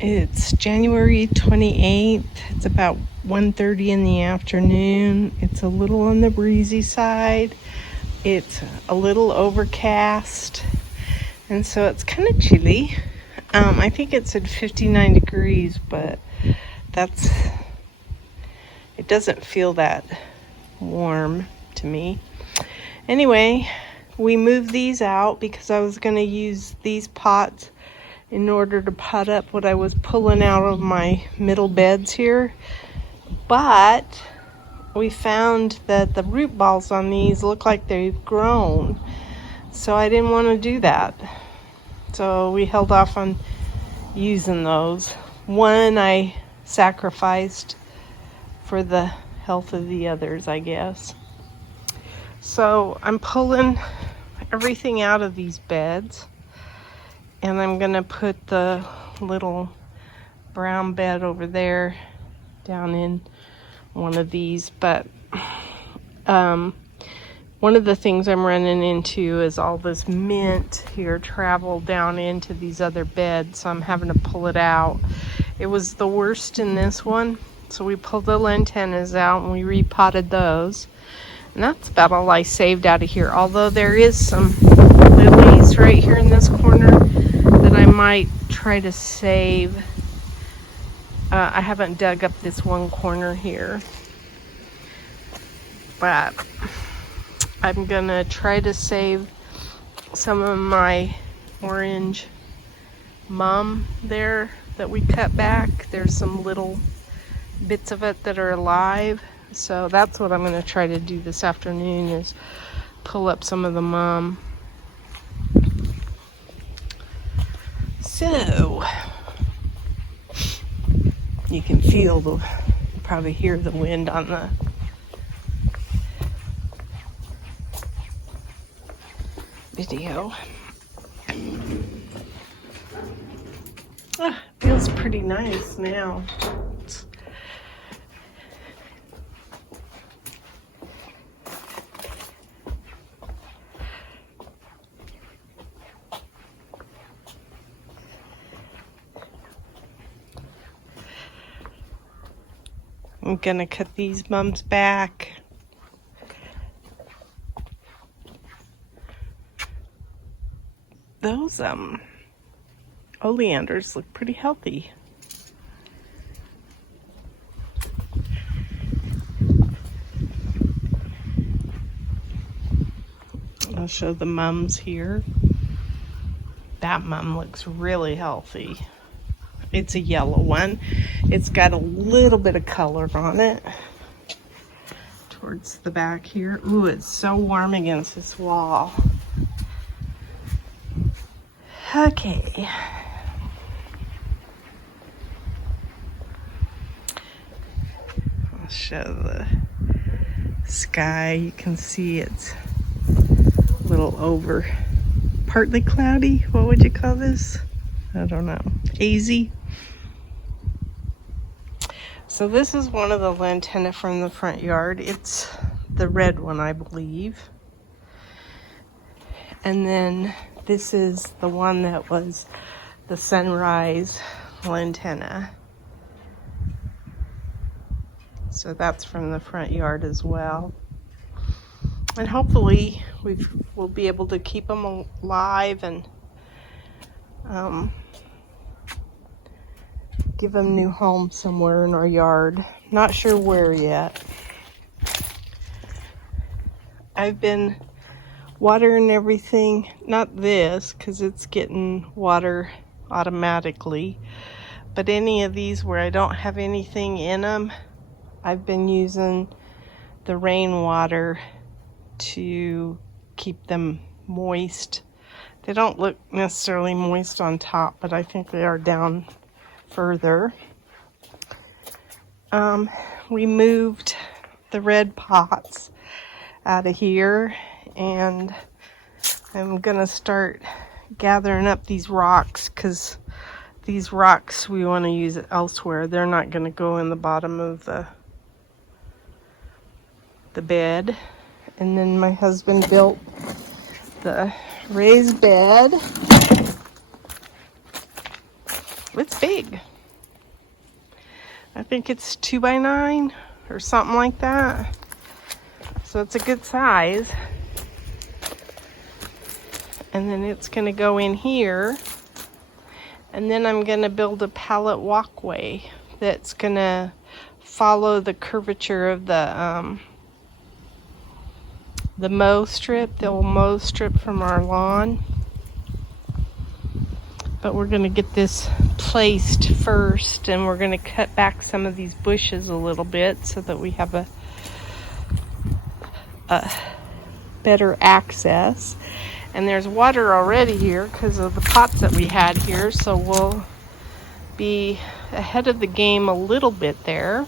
It's January 28th. It's about 1:30 in the afternoon. It's a little on the breezy side. It's a little overcast, and so it's kind of chilly. I think it's at 59 degrees, but it doesn't feel that warm to me. Anyway, we moved these out because I was going to use these pots in order to pot up what I was pulling out of my middle beds here. But we found that the root balls on these look like they've grown, so I didn't want to do that. So we held off on using those. One I sacrificed for the health of the others, I guess. So I'm pulling everything out of these beds, and I'm gonna put the little brown bed over there down in one of these. But one of the things I'm running into is all this mint here traveled down into these other beds, so I'm having to pull it out. It was the worst in this one, so we pulled the lantanas out and we repotted those. And that's about all I saved out of here, although there is some lilies right here in this corner that I might try to save. I haven't dug up this one corner here, but I'm gonna try to save some of my orange mum there that we cut back. There's some little bits of it that are alive, so that's what I'm gonna try to do this afternoon, is pull up some of the mum. So you can probably hear the wind on the video. Feels pretty nice now. I'm gonna cut these mums back. Those oleanders look pretty healthy. I'll show the mums here. That mum looks really healthy. It's a yellow one. It's got a little bit of color on it towards the back here. Ooh, it's so warm against this wall. Okay. I'll show the sky. You can see it's a little partly cloudy. What would you call this? I don't know. Hazy. So this is one of the lantana from the front yard. It's the red one, I believe. And then this is the one that was the sunrise lantana. So that's from the front yard as well. And hopefully we'll be able to keep them alive and give them new home somewhere in our yard. Not sure where yet. I've been watering everything, not this because it's getting water automatically, but any of these where I don't have anything in them, I've been using the rainwater to keep them moist. They don't look necessarily moist on top, but I think they are down further. We moved the red pots out of here, and I'm gonna start gathering up these rocks, because these rocks we want to use elsewhere. They're not going to go in the bottom of the bed. And then my husband built the raised bed. It's big. I think it's 2x9 or something like that. So it's a good size. And then it's gonna go in here. And then I'm gonna build a pallet walkway that's gonna follow the curvature of the mow strip, the old mow strip from our lawn. But we're gonna get this placed first, and we're gonna cut back some of these bushes a little bit so that we have a better access. And there's water already here because of the pots that we had here, so we'll be ahead of the game a little bit there.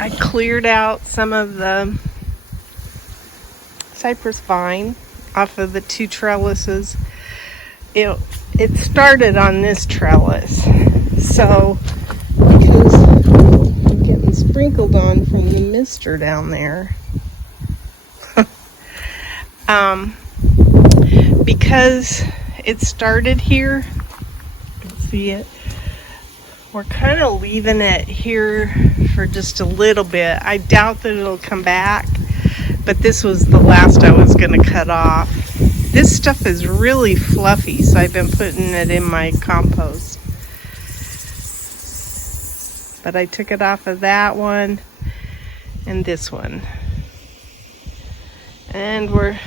I cleared out some of the cypress vine off of the 2 trellises. It started on this trellis, so because I'm getting sprinkled on from the mister down there, because it started here, you can see it, we're kind of leaving it here for just a little bit. I doubt that it'll come back, but this was the last I was going to cut off. This stuff is really fluffy, so I've been putting it in my compost. But I took it off of that one and this one. And we're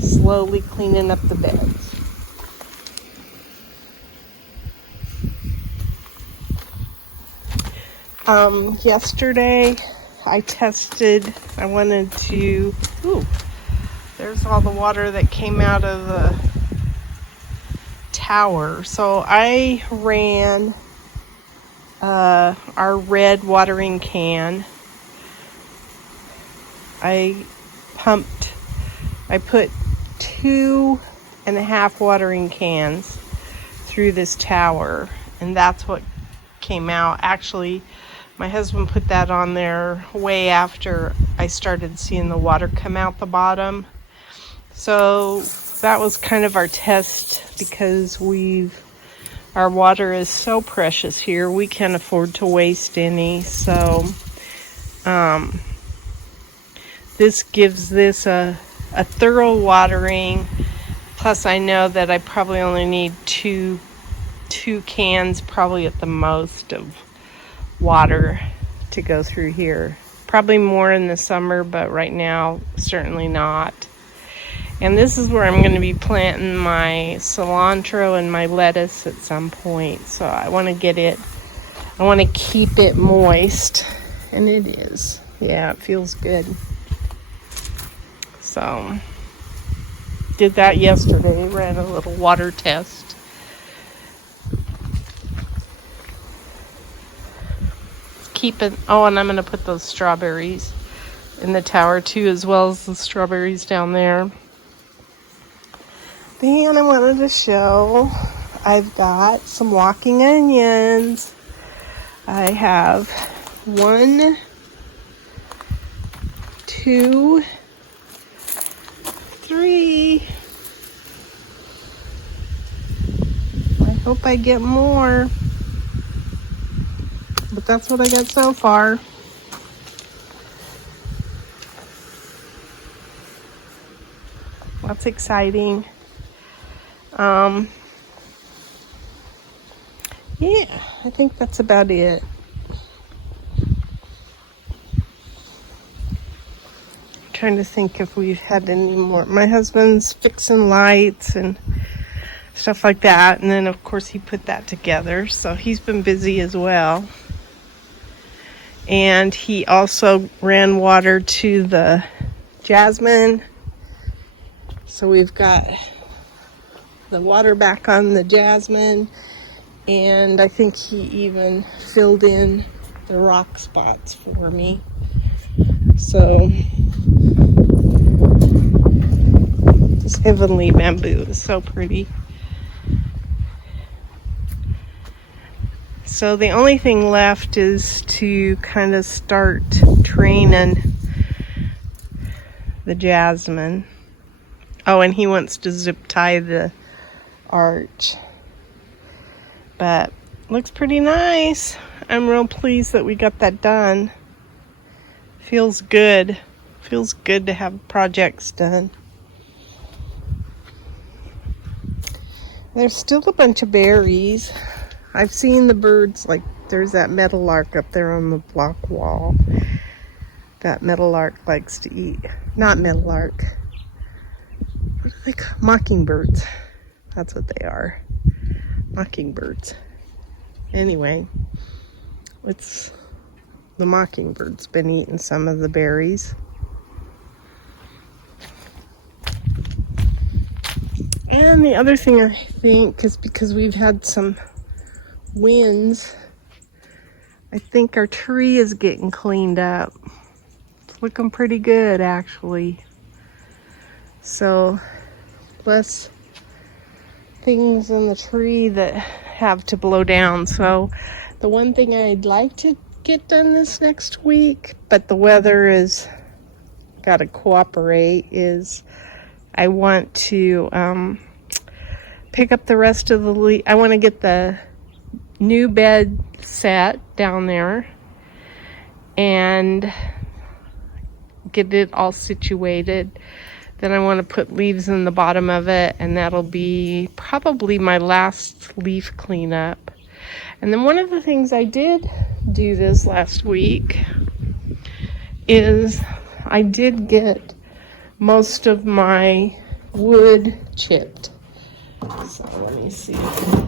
slowly cleaning up the beds. Yesterday I wanted to, there's all the water that came out of the tower. So I ran our red watering can. I put 2.5 watering cans through this tower, and that's what came out. Actually, my husband put that on there way after I started seeing the water come out the bottom. So that was kind of our test, because our water is so precious here. We can't afford to waste any. So this gives this a thorough watering. Plus I know that I probably only need two cans probably at the most of water to go through here. Probably more in the summer, but right now certainly not. And this is where I'm going to be planting my cilantro and my lettuce at some point. So I want to keep it moist, and it is. Yeah, it feels good. So did that yesterday, ran a little water test. And I'm going to put those strawberries in the tower too, as well as the strawberries down there. Then I wanted to show I've got some walking onions. I have 1, 2, 3. I hope I get more. But that's what I got so far. That's exciting. Yeah, I think that's about it. I'm trying to think if we've had any more. My husband's fixing lights and stuff like that. And then, of course, he put that together. So he's been busy as well. And he also ran water to the jasmine. So we've got the water back on the jasmine. And I think he even filled in the rock spots for me. So this heavenly bamboo is so pretty. So the only thing left is to kind of start training the jasmine. Oh, and he wants to zip tie the arch. But looks pretty nice. I'm real pleased that we got that done. Feels good. Feels good to have projects done. There's still a bunch of berries. I've seen the birds, like there's that meadowlark up there on the block wall. That meadowlark likes to eat. Not meadowlark. What are they called? Mockingbirds. That's what they are. Mockingbirds. Anyway, it's the mockingbird's been eating some of the berries. And the other thing I think is because we've had some winds, I think our tree is getting cleaned up. It's looking pretty good, actually. So, less things in the tree that have to blow down. So, the one thing I'd like to get done this next week, but the weather is got to cooperate, is I want to pick up the rest of the leaves. I want to get the new bed set down there and get it all situated. Then I want to put leaves in the bottom of it, and that'll be probably my last leaf cleanup. And then one of the things I did do this last week is I did get most of my wood chipped. So let me see if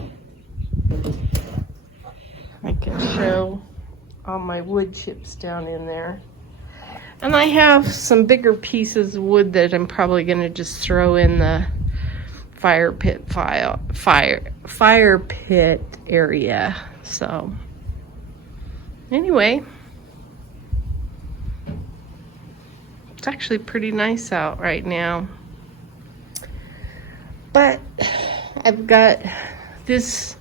I can show all my wood chips down in there. And I have some bigger pieces of wood that I'm probably going to just throw in the fire pit area. So anyway, it's actually pretty nice out right now. But I've got this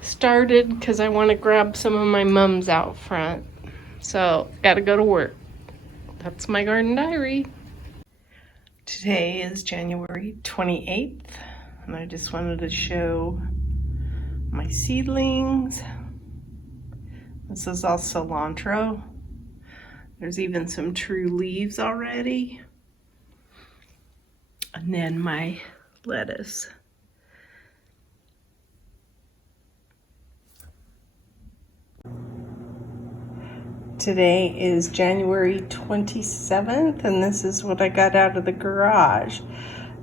started because I want to grab some of my mums out front. So gotta go to work. That's my garden diary. Today is January 28th, and I just wanted to show my seedlings. This is all cilantro. There's even some true leaves already. And then my lettuce. Today is January 27th, and this is what I got out of the garage.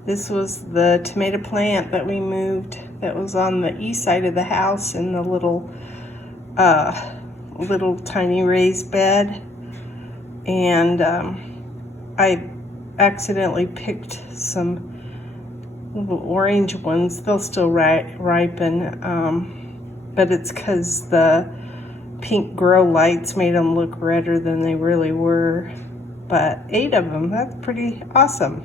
This was the tomato plant that we moved that was on the east side of the house in the little tiny raised bed. And I accidentally picked some little orange ones. They'll still ripen, but it's because the pink grow lights made them look redder than they really were. But 8 of them, that's pretty awesome.